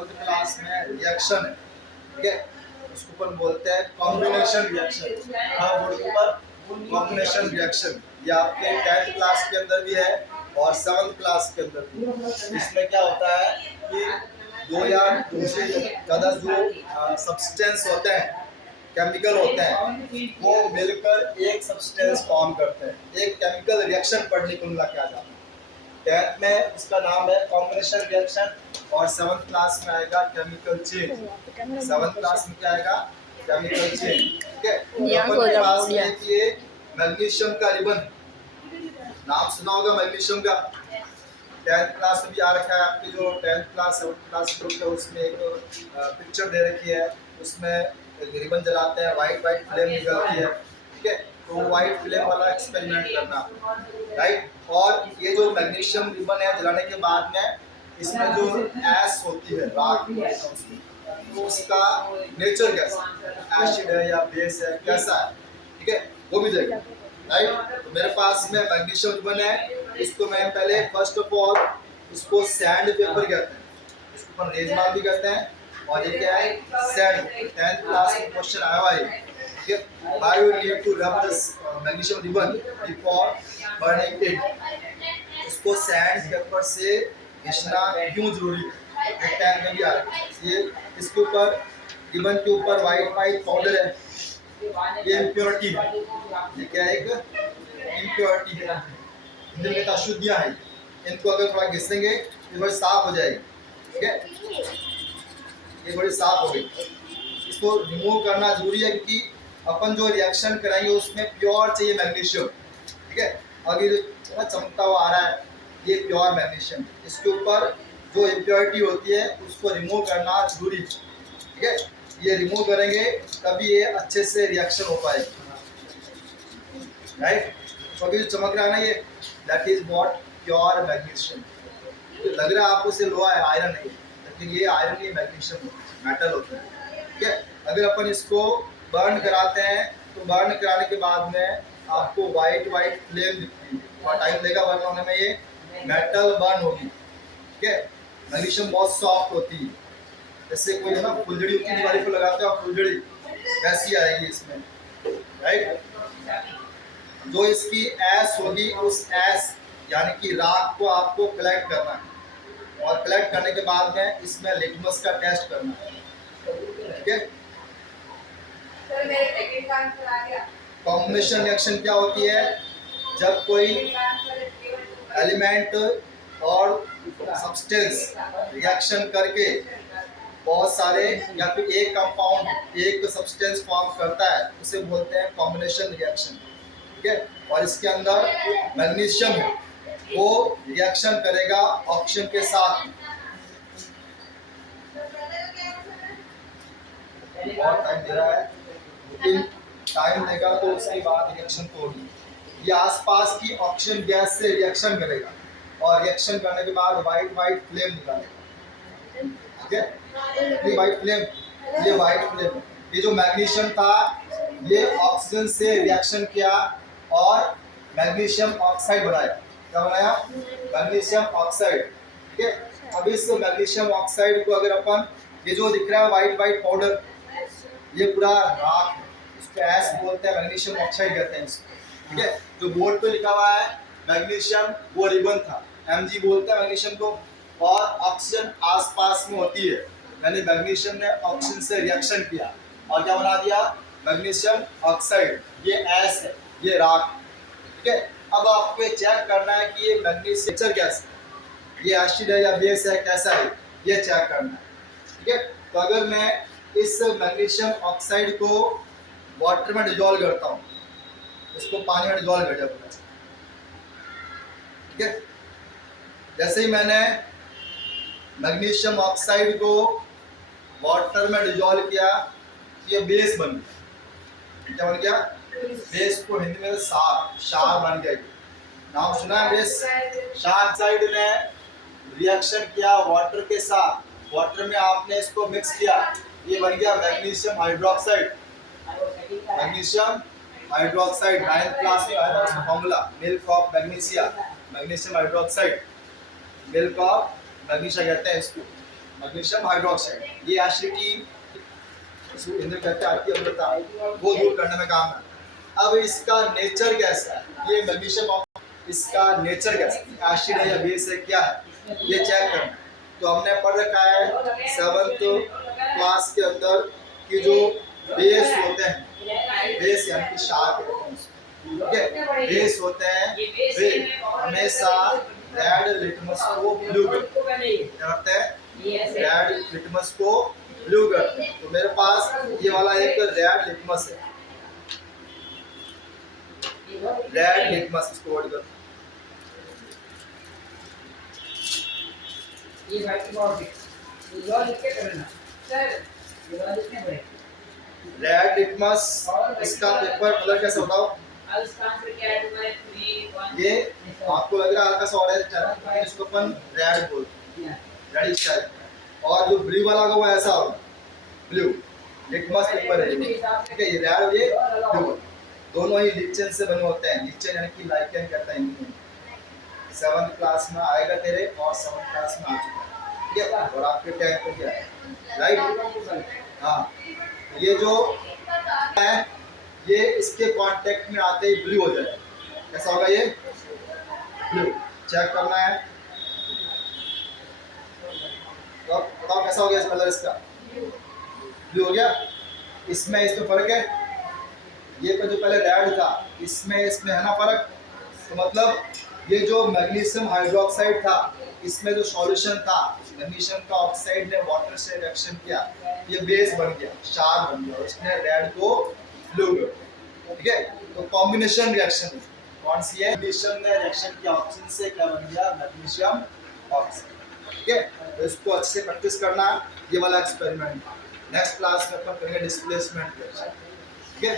7th class में reaction है, ठीक है, उसको अपन बोलते हैं कॉम्बिनेशन रिएक्शन। हाँ, बोर्ड के ऊपर कॉम्बिनेशन रिएक्शन, ये आपके 10th क्लास के अंदर भी है और 7th क्लास के अंदर भी। इसमें क्या होता है कि दो या दो से ज़्यादा जो सब्सटेंस होते हैं, केमिकल होते हैं, वो मिलकर एक सब्सटेंस फॉर्म करते हैं, एक केमिकल रिएक्शन पढ़ने को मिला क्या जाता है। 10th में उसका नाम है कॉम्बिनेशन रिएक्शन और 7th क्लास में आएगा केमिकल चेंज। 7th क्लास में क्या आएगा, केमिकल चेंज, ठीक है। अपन के पास में ये मैग्नीशियम का रिबन, नाम सुना होगा मैग्नीशियम का, 10th क्लास में भी आ रखा है। आपकी जो 10th class 7th class group है उसमें एक पिक्चर दे रखी है, उसमें रिबन जलाते हैं, वाइट वाइट फ्लेम निकलती है, ठीक है, तो वाइट फ्लेम वाला एक्सपेरिमेंट करना, राइट। और ये जो मैग्नीशियम रिबन है जलाने के बाद में इसमें जो ऐश होती है, राख होता है उसमें, तो उसका नेचर कैसा, एसिड है या बेस है, कैसा है, ठीक है, वो भी देखें, राइट। तो मेरे पास में मैग्नीशियम रिबन है, इसको मैं पहले फर्स्ट ऑफ ऑल इसको सैंड पेपर कहते हैं, इसको अपन रेजमाल भी कहते हैं, और ये क्या है, सैंड। 10th क्लास में क्वेश्चन आया हुआ है, ठीक है, why you need to rub this magnesium ribbon before burning it. इसको सैंड पेपर से घिसना क्यों जरूरी है, ये 10th में भी आ रहा है। ये इसके ऊपर रिबन के ऊपर वाइट वाइट पाउडर है, ये इम्प्योरिटी है, ये क्या है, एक इम्प्योरिटी है, हिंदी में अशुद्धियाँ हैं, इनको अगर थोड़ा घिसेंगे ये थोड़ी साफ हो जाएगी, ठीक है, ये थोड़ी साफ हो गई। इसको रिमूव करना जरूरी है क्योंकि अपन जो रिएक्शन कराएंगे उसमें प्योर चाहिए मैग्नीशियम, ठीक है। अभी जो चमकता हुआ आ रहा है ये प्योर मैग्नीशियम, इसके ऊपर जो इम्प्योरिटी होती है उसको रिमूव करना जरूरी है, ठीक है। ये रिमूव करेंगे तभी ये अच्छे से रिएक्शन हो पाएगी, राइट। तो अभी जो चमक रहा है ना ये, that is what pure magnesium. तो लग रहा है आपको से लोहा है, आयरन है, लेकिन ये आयरन नहीं, मैग्नीशियम मेटल होता है, ठीक है। अगर अपन इसको बर्न कराते हैं तो बर्न कराने के बाद में आपको वाइट वाइट फ्लेम दिखती है, और टाइम लेगा बर्न होने में, ये मेटल बर्न होगी, ठीक है। मैग्नीशियम बहुत सॉफ्ट होती है, जैसे कोई है ना फुलझड़ी होती है, दिवाली को लगाते हो फुलझड़ी, वैसी आएगी इसमें, राइट। जो इसकी ऐश होगी उस ऐश यानी कि राख को आपको कलेक्ट करना है, और कलेक्ट करने के बाद में इसमें लिटमस का टेस्ट करना है, ठीक है। कॉम्बिनेशन रिएक्शन क्या होती है, जब कोई एलिमेंट और सब्सटेंस रिएक्शन करके बहुत सारे या फिर एक कंपाउंड एक सब्सटेंस फॉर्म करता है, उसे बोलते हैं कॉम्बिनेशन रिएक्शन, ठीक है। और इसके अंदर मैग्नीशियम है वो रिएक्शन करेगा ऑक्सीजन के साथ, बहुत टाइम दे रहा है लेकिन टाइम देगा तो उसके बाद रिएक्शन तो होगी। ये आसपास की ऑक्सीजन गैस से रिएक्शन करेगा और रिएक्शन करने के बाद वाइट वाइट फ्लेम निकालेगा, ठीक है। ये वाइट फ्लेम, ये वाइट फ्लेम, ये जो मैग्नीशियम था ये ऑक्सीजन से रिएक्शन किया और मैग्नीशियम ऑक्साइड बनाया, क्या बनाया, मैग्नीशियम ऑक्साइड, ठीक है। अब इस मैग्नीशियम ऑक्साइड को अगर अपन, ये जो दिख रहा है वाइट वाइट पाउडर, ये पूरा राख है, इसको ऐश बोलते हैं, मैग्नीशियम ऑक्साइड कहते हैं इसको, ठीक है। जो बोर्ड पे लिखा हुआ है मैग्नीशियम वो रिबन था, Mg बोलते हैं मैग्नीशियम को, और ऑक्सीजन आसपास में होती है, यानी मैग्नीशियम ने ऑक्सीजन से रिएक्शन किया और क्या बना दिया, मैग्नीशियम ऑक्साइड, ये ऐश है, ये राख, ठीक है। अब आपको चेक करना है कि ये मैग्नीशियम कैसा, ये एसिड है या बेस है, कैसा है, ये चेक करना है, ठीक है। तो अगर मैं इस मैग्नीशियम ऑक्साइड को वाटर में डिजोल्व करता हूँ, इसको पानी में डिजोल्व कर दिया, ठीक है। जैसे ही मैंने मैग्नीशियम ऑक्साइड को वाटर में डिजोल्व किया तो ये बेस बन गया, क्या बन गया, बेस को हिंदी में क्षार बन गया। नाम सुना है बेस, क्षार ऑक्साइड ने रिएक्शन किया वाटर के साथ, वाटर में आपने इसको मिक्स किया, ये बन गया magnesium hydroxide, magnesium hydroxide. 9th class में आया था formula, milk of magnesia, magnesium hydroxide, milk of magnesia कहते हैं इसको, मैग्नीशियम हाइड्रोक्साइड, ये एसिडिटी इंद्र कहते हैं आपकी अम्लता, वो दूर करने में काम है। अब इसका नेचर कैसा है, ये मैग्नीशियम, इसका नेचर कैसा है, एसिड है या बेस है, क्या है, ये चेक करना। तो हमने पढ़ रखा है 7th क्लास के अंदर कि जो बेस होते हैं, बेस यानी कि शार्प, ठीक है, बेस होते हैं, वे हमेशा रेड लिटमस को ब्लू करते हैं, रेड लिटमस को ब्लू करते हैं। तो मेरे पास ये वाला एक रेड लिटमस है, रेड लिटमस, इसको वर्ड कर, ये भाई बहुत ये लिख के करना सर, ये वाला लिखने पड़ेगा। रेड लिटमस, इसका पेपर कलर कैसा होता है, अब इसका आंसर क्या है तुम्हारे 3 1 ये आपको लग रहा है हल्का सा ऑरेंज है, इसको अपन रेड बोलते हैं, रेडिश टाइप। और जो ब्लू वाला होगा वो ऐसा होगा, ब्लू लिटमस पेपर है, ठीक है, ये रेड और ये ब्लू, दोनों ही लिचन से बने होते हैं। लिचन यानी कि लाइकेन कहता है हिंदी में। 7th क्लास में आएगा तेरे, और 7th क्लास में आ चुका है, ठीक है, और आपके टैग पे क्या है, राइट। हाँ, ये जो है ये इसके कांटेक्ट में आते ही ब्लू हो जाएगा, कैसा होगा ये, ब्लू। चेक करना है, तो बताओ कैसा हो गया इस कलर, इसका ब्लू हो गया। इसमें फर्क है, ये जो पहले रेड था, इसमें है ना फर्क। तो मतलब ये जो मैग्नीशियम हाइड्रोक्साइड था, इसमें जो सॉल्यूशन था, मैग्नीशियम का ऑक्साइड ने वाटर से रिएक्शन किया, ये बेस बन गया, शार्प बन गया, उसने रेड को ब्लू कर, ठीक है। तो कॉम्बिनेशन रिएक्शन कौन सी है, मैग्नीशियम ने रिएक्शन किया ऑक्सीजन से, क्या बन गया, मैग्नीशियम ऑक्साइड, ठीक है। तो इसको अच्छे से प्रैक्टिस करना, ये वाला एक्सपेरिमेंट। नेक्स्ट क्लास में अपन करेंगे डिस्प्लेसमेंट रिएक्शन, ठीक है।